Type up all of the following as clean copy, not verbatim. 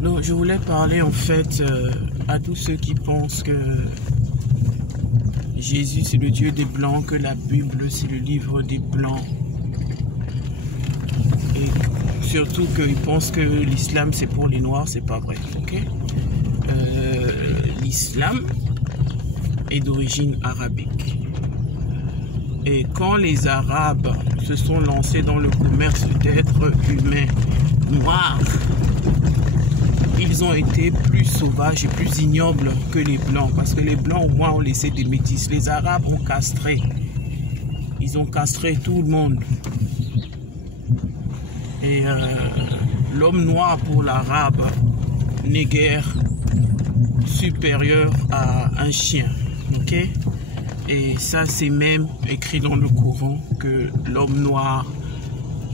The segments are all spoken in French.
Donc, je voulais parler en fait à tous ceux qui pensent que Jésus c'est le Dieu des Blancs, que la Bible c'est le livre des Blancs. Et surtout qu'ils pensent que l'islam c'est pour les Noirs, c'est pas vrai. Okay? L'islam est d'origine arabique. Et quand les Arabes se sont lancés dans le commerce d'êtres humains noirs, ils ont été plus sauvages et plus ignobles que les Blancs. Parce que les Blancs, au moins, ont laissé des métis. Les Arabes ont castré. Ils ont castré tout le monde. Et l'homme noir pour l'Arabe n'est guère supérieur à un chien. Ok? Et ça, c'est même écrit dans le Coran que l'homme noir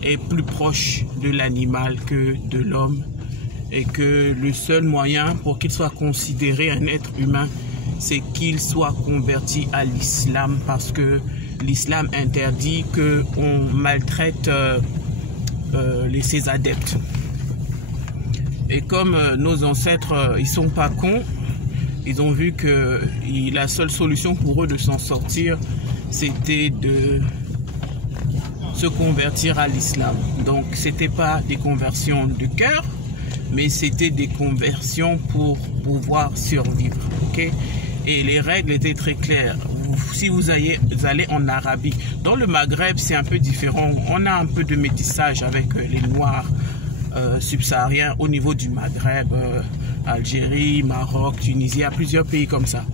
est plus proche de l'animal que de l'homme. Et que le seul moyen pour qu'il soit considéré un être humain, c'est qu'il soit converti à l'islam, parce que l'islam interdit qu'on maltraite ses adeptes. Et comme nos ancêtres, ils sont pas cons, ils ont vu que la seule solution pour eux de s'en sortir, c'était de se convertir à l'islam. Donc, c'était pas des conversions de cœur, mais c'était des conversions pour pouvoir survivre. Okay? Et les règles étaient très claires. Si vous allez en Arabie, dans le Maghreb, c'est un peu différent. On a un peu de métissage avec les Noirs subsahariens au niveau du Maghreb, Algérie, Maroc, Tunisie, il y a plusieurs pays comme ça.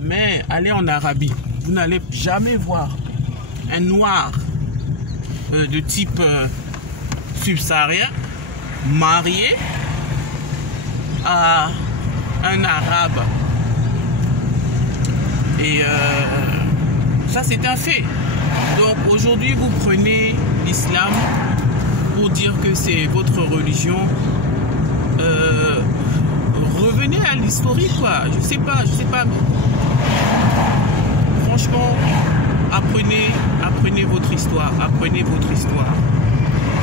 Mais allez en Arabie, vous n'allez jamais voir un Noir de type subsaharien marié à un Arabe. Et ça, c'est un fait. Donc aujourd'hui, vous prenez l'islam pour dire que c'est votre religion. Revenez à l'historique, quoi. Je sais pas. Franchement, apprenez votre histoire.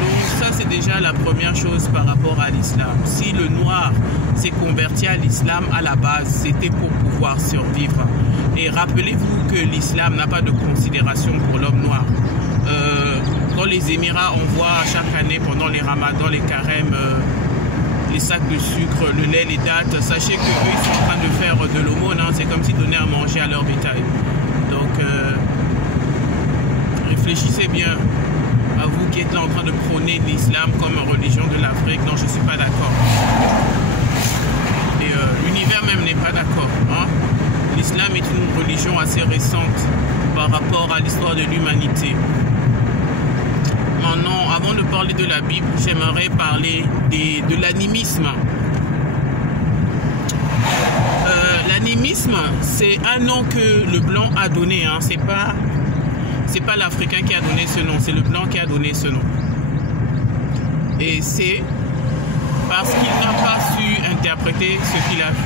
Donc ça, c'est déjà la première chose par rapport à l'islam. Si le noir s'est converti à l'islam, à la base, c'était pour pouvoir survivre. Et rappelez-vous que l'islam n'a pas de considération pour l'homme noir. Quand les Émirats envoient chaque année pendant les ramadans, les carèmes, les sacs de sucre, le lait, les dattes, sachez qu'eux, ils sont en train de faire de l'aumône. Hein. C'est comme s'ils donnaient à manger à leur bétail. Donc, réfléchissez bien. À vous qui êtes là en train de prôner l'islam comme religion de l'Afrique. Non, je ne suis pas d'accord. Et l'univers même n'est pas d'accord. Hein. L'islam est une religion assez récente par rapport à l'histoire de l'humanité. Maintenant, avant de parler de la Bible, j'aimerais parler de l'animisme. L'animisme, c'est un nom que le blanc a donné. Hein. C'est pas l'Africain qui a donné ce nom, c'est le blanc qui a donné ce nom. Et c'est parce qu'il n'a pas su interpréter ce qu'il a vu.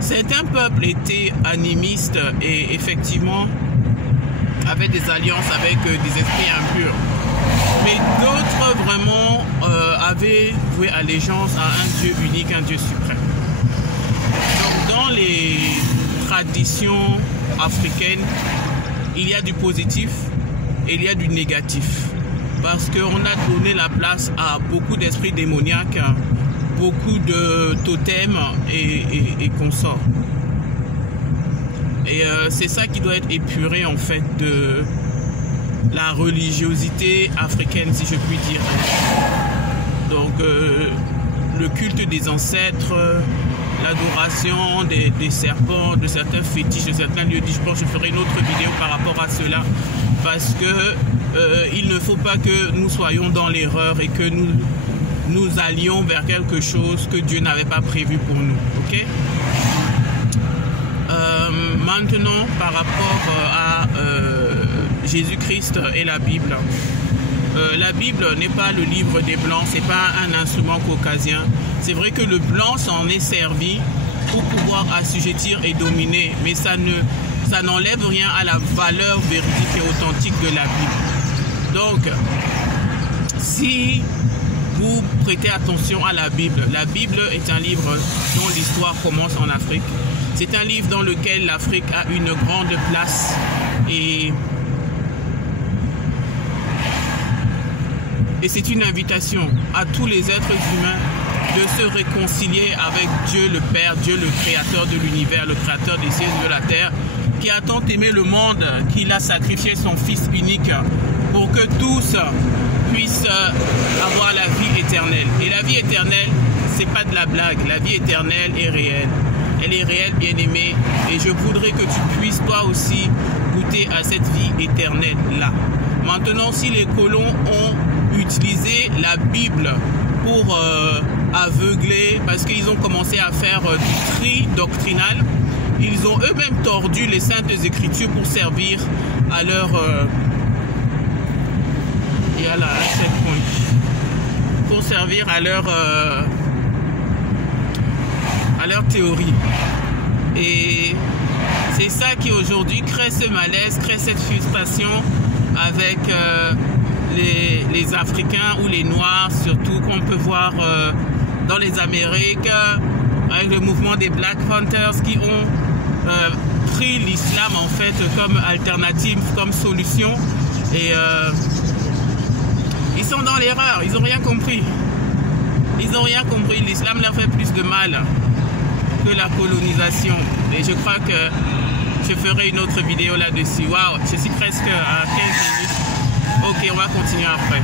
Certains peuples étaient animistes et effectivement avaient des alliances avec des esprits impurs. Mais d'autres vraiment avaient voué allégeance à un Dieu unique, un Dieu suprême. Donc dans les traditions africaines, il y a du positif et il y a du négatif. Parce qu'on a donné la place à beaucoup d'esprits démoniaques, beaucoup de totems et consorts. Et c'est ça qui doit être épuré en fait de la religiosité africaine, si je puis dire. Donc le culte des ancêtres, l'adoration des serpents, de certains fétiches, de certains lieux. Je pense que je ferai une autre vidéo par rapport à cela, parce que il ne faut pas que nous soyons dans l'erreur et que nous allions vers quelque chose que Dieu n'avait pas prévu pour nous. Ok? Maintenant, par rapport à Jésus-Christ et la Bible. La Bible n'est pas le livre des Blancs, c'est pas un instrument caucasien. C'est vrai que le blanc s'en est servi pour pouvoir assujettir et dominer, mais ça n'enlève rien à la valeur véridique et authentique de la Bible. Donc, si vous prêtez attention à la Bible. La Bible est un livre dont l'histoire commence en Afrique. C'est un livre dans lequel l'Afrique a une grande place et c'est une invitation à tous les êtres humains de se réconcilier avec Dieu le Père, Dieu le Créateur de l'univers, le Créateur des cieux et de la terre, qui a tant aimé le monde qu'il a sacrifié son Fils unique pour que tous puissent avoir la vie éternelle. Et la vie éternelle, c'est pas de la blague. La vie éternelle est réelle. Elle est réelle, bien-aimée. Et je voudrais que tu puisses toi aussi goûter à cette vie éternelle-là. Maintenant, si les colons ont utilisé la Bible pour aveugler, parce qu'ils ont commencé à faire du tri doctrinal, ils ont eux-mêmes tordu les saintes écritures pour servir à leur pour servir à leur théorie. Et c'est ça qui aujourd'hui crée ce malaise, crée cette frustration avec les Africains ou les Noirs, surtout qu'on peut voir dans les Amériques, avec le mouvement des Black Panthers qui ont pris l'islam en fait comme alternative, comme solution. Et ils sont dans l'erreur, ils n'ont rien compris. Ils n'ont rien compris, l'islam leur fait plus de mal que la colonisation. Et je crois que je ferai une autre vidéo là-dessus. Waouh, je suis presque à 15 minutes. Ok, on va continuer après.